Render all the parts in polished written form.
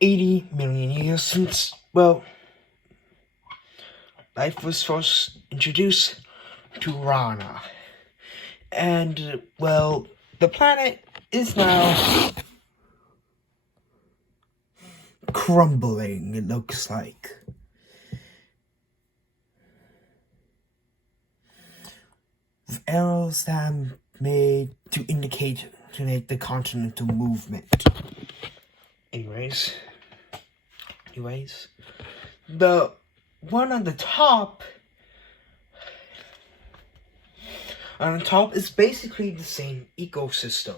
80 million years since, well, life was first introduced to Rana. And, well, the planet is now crumbling, it looks like. With arrows that are made to indicate the continental movement. Anyways, the one on the top is basically the same ecosystem.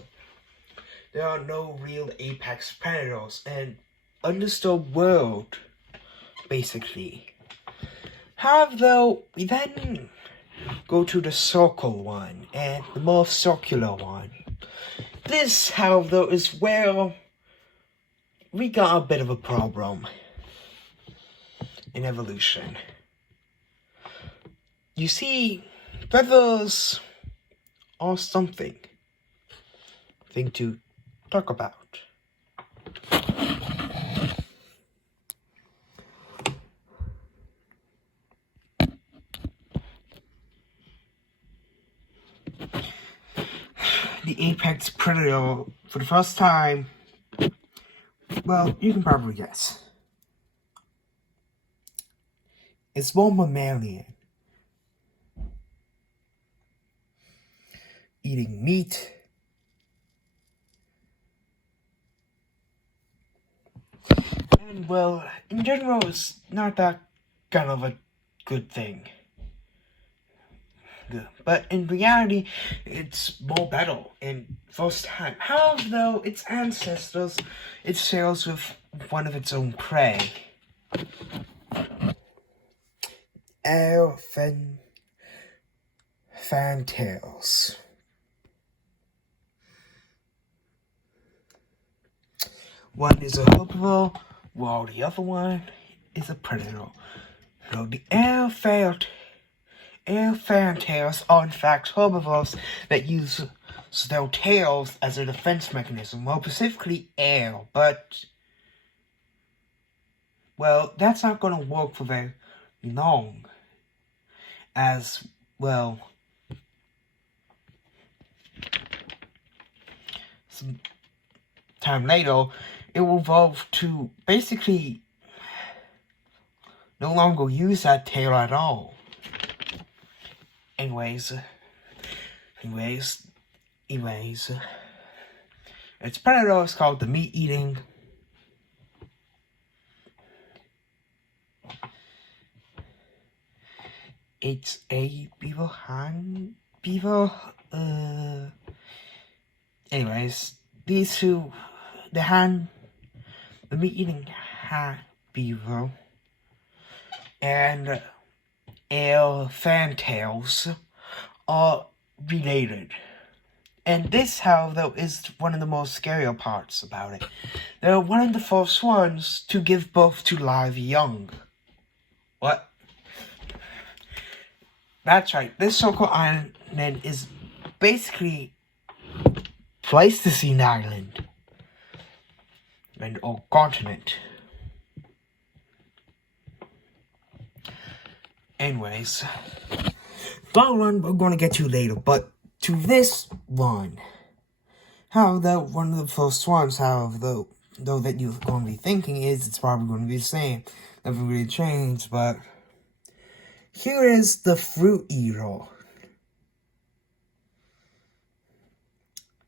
There are no real apex predators and undisturbed world, basically. However, though, we then go to the circle one and the more circular one. This, however, is where we got a bit of a problem in evolution. You see, feathers are something to talk about. The apex predator, for the first time, well, you can probably guess. It's more mammalian. Eating meat. And, well, in general, it's not that kind of a good thing. But in reality, it's more better in first time. However, though, its ancestors, it shares with one of its own prey. Fantails. One is a herbivore, while the other one is a predator. So the fantails are in fact herbivores that use their tails as a defense mechanism, well, specifically air, but, well, that's not going to work for very long, as, well, some time later, it will evolve to basically no longer use that tail at all. Anyways, its predator is called the meat-eating it's a beaver. Anyways, these two, the meat-eating beaver and fantails are related. And this, however, is one of the most scarier parts about it. They're one of the first ones to give birth to live young. What? That's right, this circle island is basically Pleistocene island or continent. Anyways, that one we're going to get to later, but to this one, however, one of the first ones, however, though that you're going to be thinking is it's probably going to be the same, nothing really changed, but here is the fruit eater.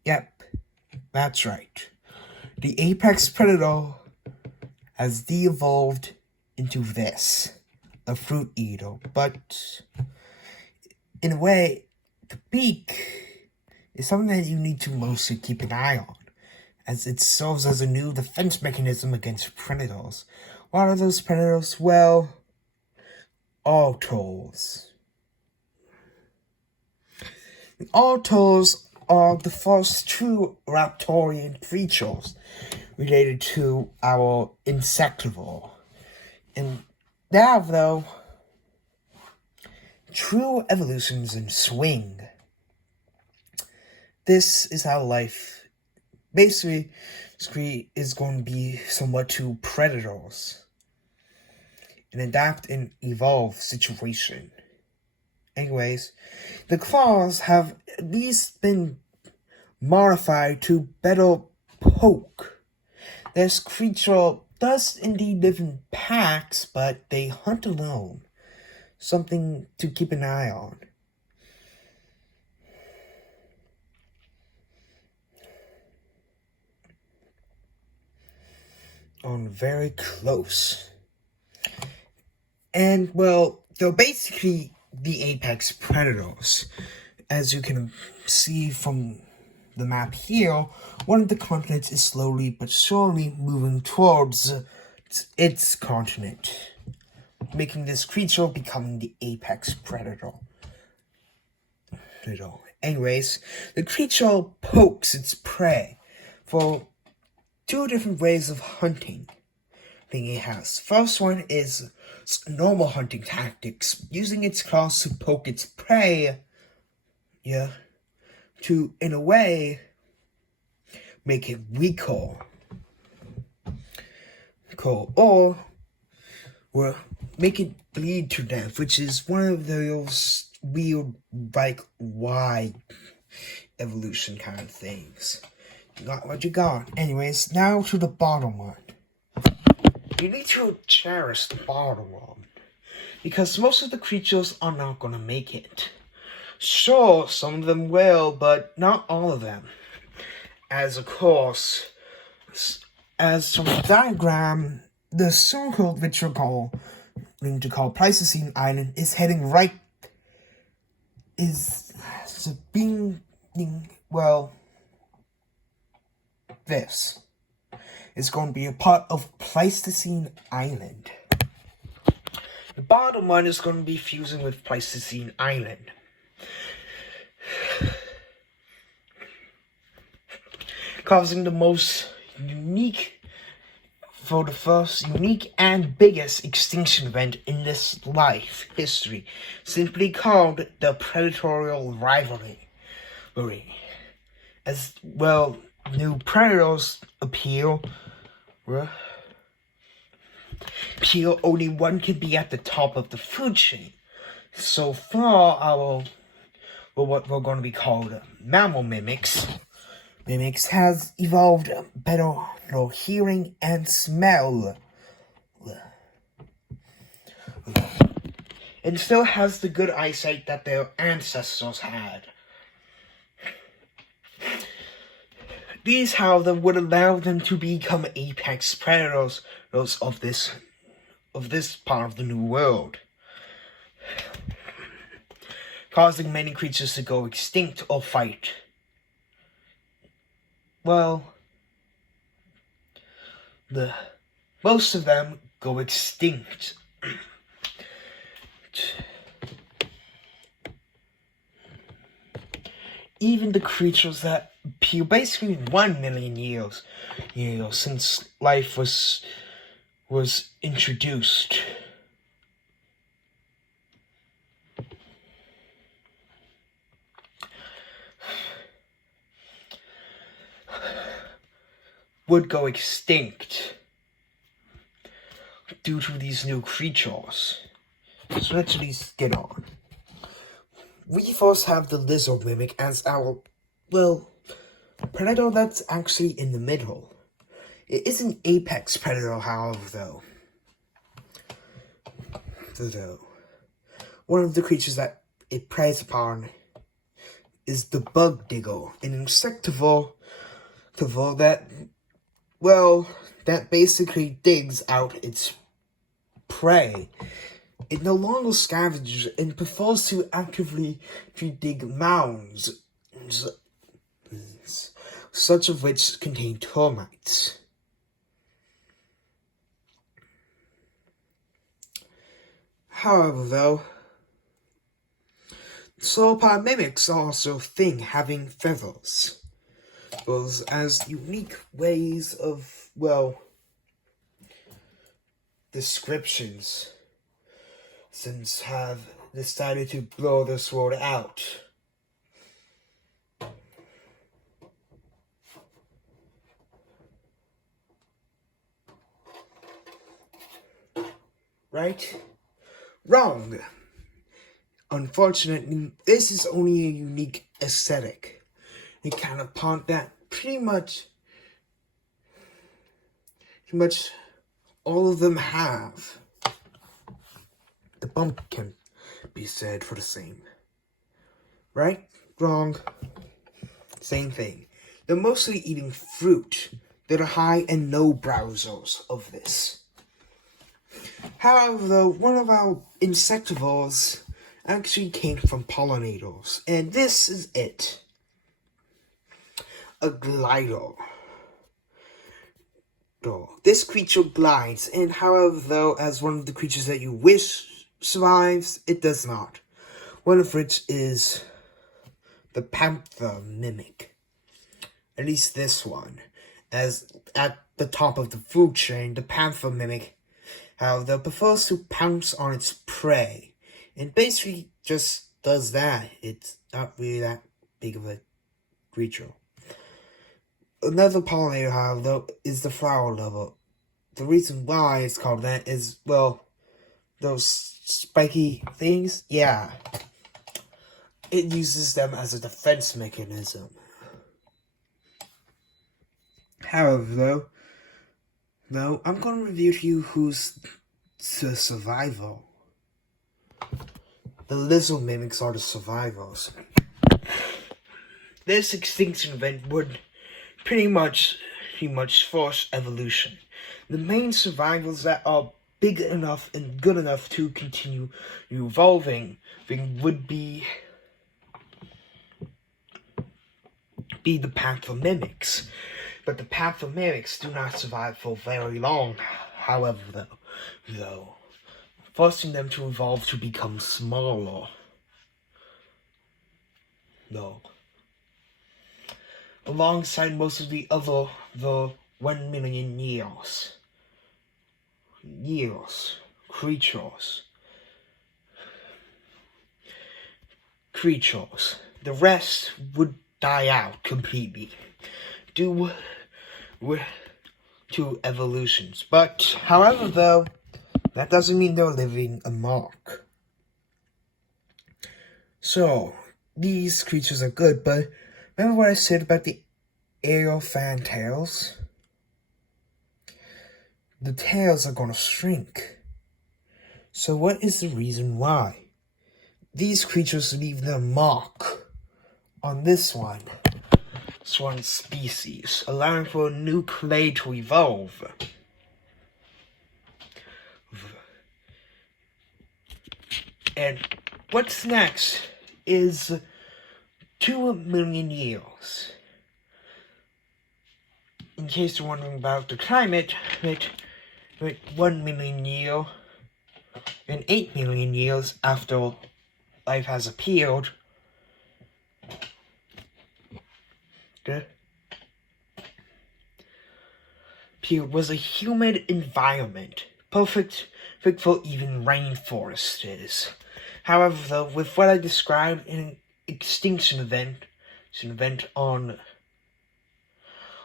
Yep, that's right. The apex predator has de-evolved into this, a fruit eater, but in a way, the beak is something that you need to mostly keep an eye on, as it serves as a new defense mechanism against predators. What are those predators? Well, otters. The otters are the first true raptorian creatures related to our insectivore. And they have, though, true evolutions in swing. This is how life basically is going to be somewhat to predators. An adapt and evolve situation. Anyways, the claws have at least been modified to better poke. This creature does indeed live in packs, but they hunt alone. Something to keep an eye on. Very close. And, well, they're basically the apex predators. As you can see from the map here, one of the continents is slowly but surely moving towards its continent, making this creature becoming the apex predator. Anyways, the creature pokes its prey for two different ways of hunting thing it has. First one is normal hunting tactics, using its claws to poke its prey, to, in a way, make it weaker. Or make it bleed to death, which is one of those weird, wide evolution kind of things. You got what you got. Anyways, now to the bottom one. You need to cherish the bottom one, because most of the creatures are not gonna make it. Sure, some of them will, but not all of them. As from the diagram, the circle which we're going to call Pleistocene Island is heading right. This is going to be a part of Pleistocene Island. The bottom one is going to be fusing with Pleistocene Island. Causing the most unique and biggest extinction event in this life history, simply called the Predatorial Rivalry. As well, new predators appear. Only one can be at the top of the food chain. So far, what we're going to be called mammal mimics has evolved better hearing and smell. And still has the good eyesight that their ancestors had. These, however, would allow them to become apex predators of this part of the New World, causing many creatures to go extinct or fight. Well, most of them go extinct. Even the creatures that appear basically 1 million years since life was introduced. Would go extinct due to these new creatures. So let's at least get on. We first have the lizard mimic as our, predator that's actually in the middle. It is an apex predator, however, though. One of the creatures that it preys upon is the bug digger, an insectivore that basically digs out its prey. It no longer scavenges and prefers to actively dig mounds, such of which contain termites. However, though, sauropod mimics are also a thing having feathers. As unique ways of, descriptions, since have decided to blow this word out. right? Wrong. Unfortunately, this is only a unique aesthetic. The kind of part that pretty much all of them have. The bump can be said for the same. Right? Wrong. Same thing. They're mostly eating fruit. They're the high and low browsers of this. However, though, one of our insectivores actually came from pollinators, and this is it. A glider. This creature glides, and however, though, as one of the creatures that you wish survives, it does not. One of which is the panther mimic. At least this one. As at the top of the food chain, the panther mimic, however, prefers to pounce on its prey. And basically just does that. It's not really that big of a creature. Another pollinator, however, though, is the flower lover. The reason why it's called that is, well, those spiky things, yeah. It uses them as a defense mechanism. However, though, I'm going to reveal to you who's the survivor. The lizard mimics are the survivors. This extinction event would pretty much force evolution. The main survivors that are big enough and good enough to continue evolving would be the panther mimics. But the panther mimics do not survive for very long, however, though, forcing them to evolve to become smaller. No. Alongside most of the 1 million years. Creatures. The rest would die out completely due to evolutions. But, however, though, that doesn't mean they're leaving a mark. So, these creatures are good, but remember what I said about the aerial fantails? The tails are gonna shrink. So what is the reason why? These creatures leave their mark on this one species, allowing for a new clade to evolve. And what's next is 2 million years. In case you're wondering about the climate, with 1 million years and 8 million years after life has appeared, was a humid environment, perfect for even rainforests. However, though, with what I described in an extinction event, it's an event on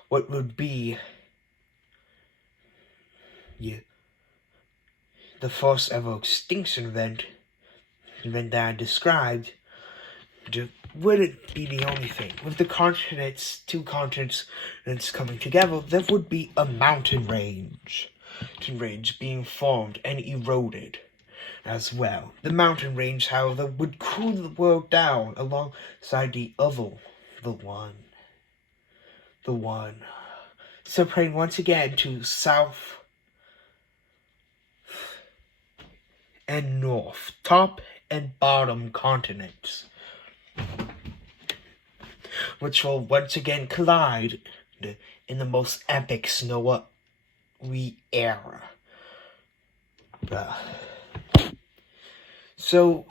what would be the first ever extinction event that I described, wouldn't be the only thing. With the two continents coming together, there would be a mountain range being formed and eroded as well. The mountain range, however, would cool the world down alongside the one, separating once again to south and north, top and bottom continents, which will once again collide in the most epic snowy era. So,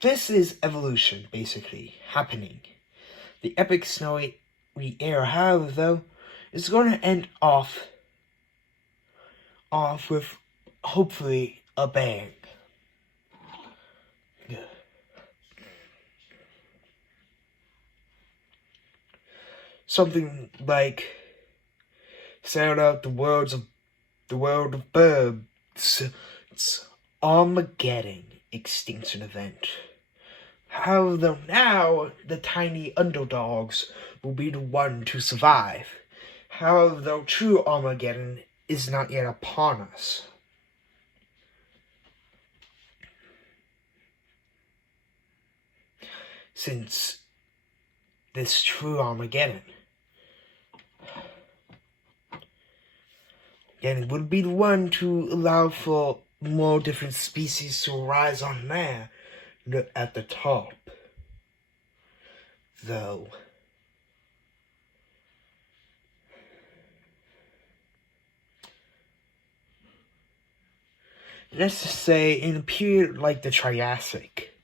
this is evolution, basically, happening. The epic snowy era, however, though, is going to end off with, hopefully, a bang. Something like sound out the world of birds It's Armageddon extinction event. However, now the tiny underdogs will be the one to survive. However, the true Armageddon is not yet upon us. Since this true Armageddon and would be the one to allow for more different species to arise on there at the top. Though, let's just say in a period like the Triassic,